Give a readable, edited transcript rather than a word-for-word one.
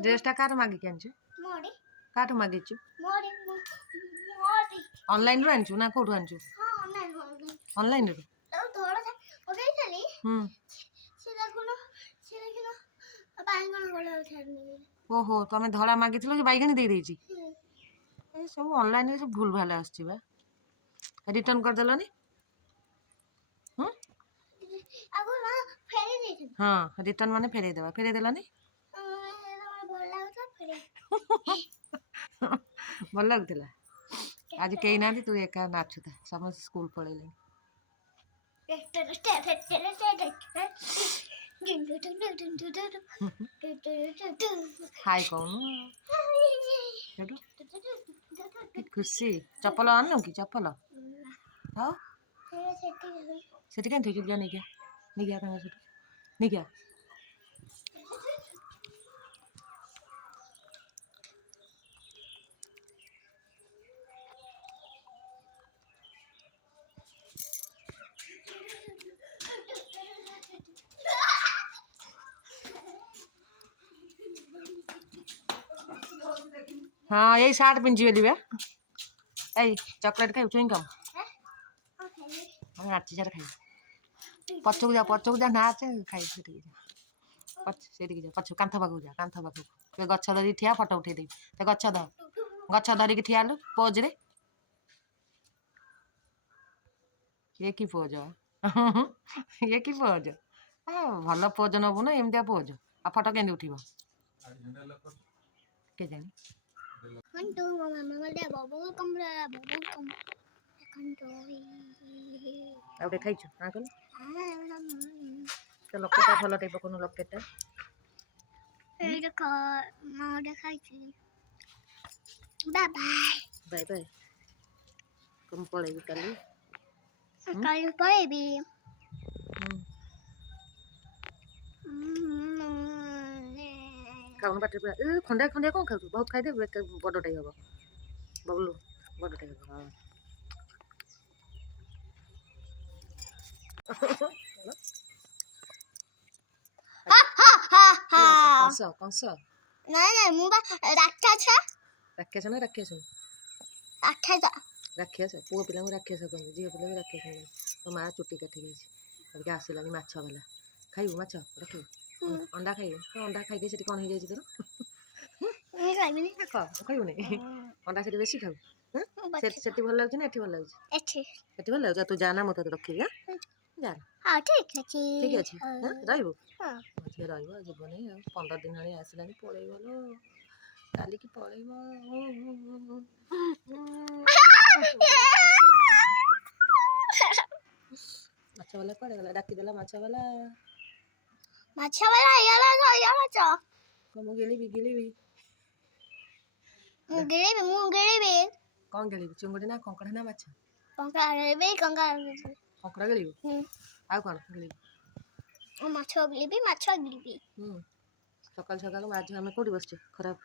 ड्रेसटा car मागी के आनछु काठू मागिछु online रो आनछु ना कोठू आनछु ऑनलाइन रो ओहो तमे धड़ा मागिथिलो जे बाइगनी दे देछि ए सब ऑनलाइन रे सब भूल भाल आछछि बा रिटर्न कर देलनी हाँ रिटर्न माने फेरे देबा फेरे देलनी भल लगुला आज कई ना तू एका नाचुता समस्त स्कूल पळेले हाय कौन खुशी चप्पल आनु कि चप्पल हाँ सेठी कहीं थी जुबिया नहीं गया नहीं गया हाँ यही सार्ट पिंची बेली चॉकलेट खाई चुईंगम नाची सार खाई पछक जा नाच खाई से जा पछ कांथ पाखु जा कांथ पाखु गछ धरी ठिया फटो उठे दे गछ धरिकी ठिया लु पोज रे ये की पोज ये की पोज भल पोज नबु ना एमतिया पोज आ फटो केंदी उठिबो के जानी आउटे खाइछु आंकल तो लकेटा भल टाइप कोनो लकेटा ए देखो माडे खाइछु बाय बाय बाय कम पळेबी काली पळेबी खाउन बाटे पूरा ए खंडा खंडा कोन खाउ बहुत खाइ दे बडटाई हबो बबलू बडटाई हबो कंस नहीं मु राक्षस राक्षस ना राक्षस पुओ पिला राक्षस कहते झील पिला राक्षस तो माँ चुटी काटी गई आसलानी माछ वाला खाइबू माछ रख अंडा खाइबू तो अंडा खाई से कौन हो जाए तोर खाइबूनी अंडा से बेसी खाऊ से भल लगे ना भल लगे भल लगे तू जाना मत रखी जा ठीक अच्छे रही जीवन 15 दिन भाई आसलानी पलैब काली की पलैब माछ वाला पड़े गला डाकीदेला माछ वाला मु गिलिबी कौन गिलिबी चुंगड़ी ना कंकड़ा ना माछ कंकड़ा गिलिबी आ कौन गिलिबी माछ गिलिबी सकाल सकाल आज आम कौटी बस खराब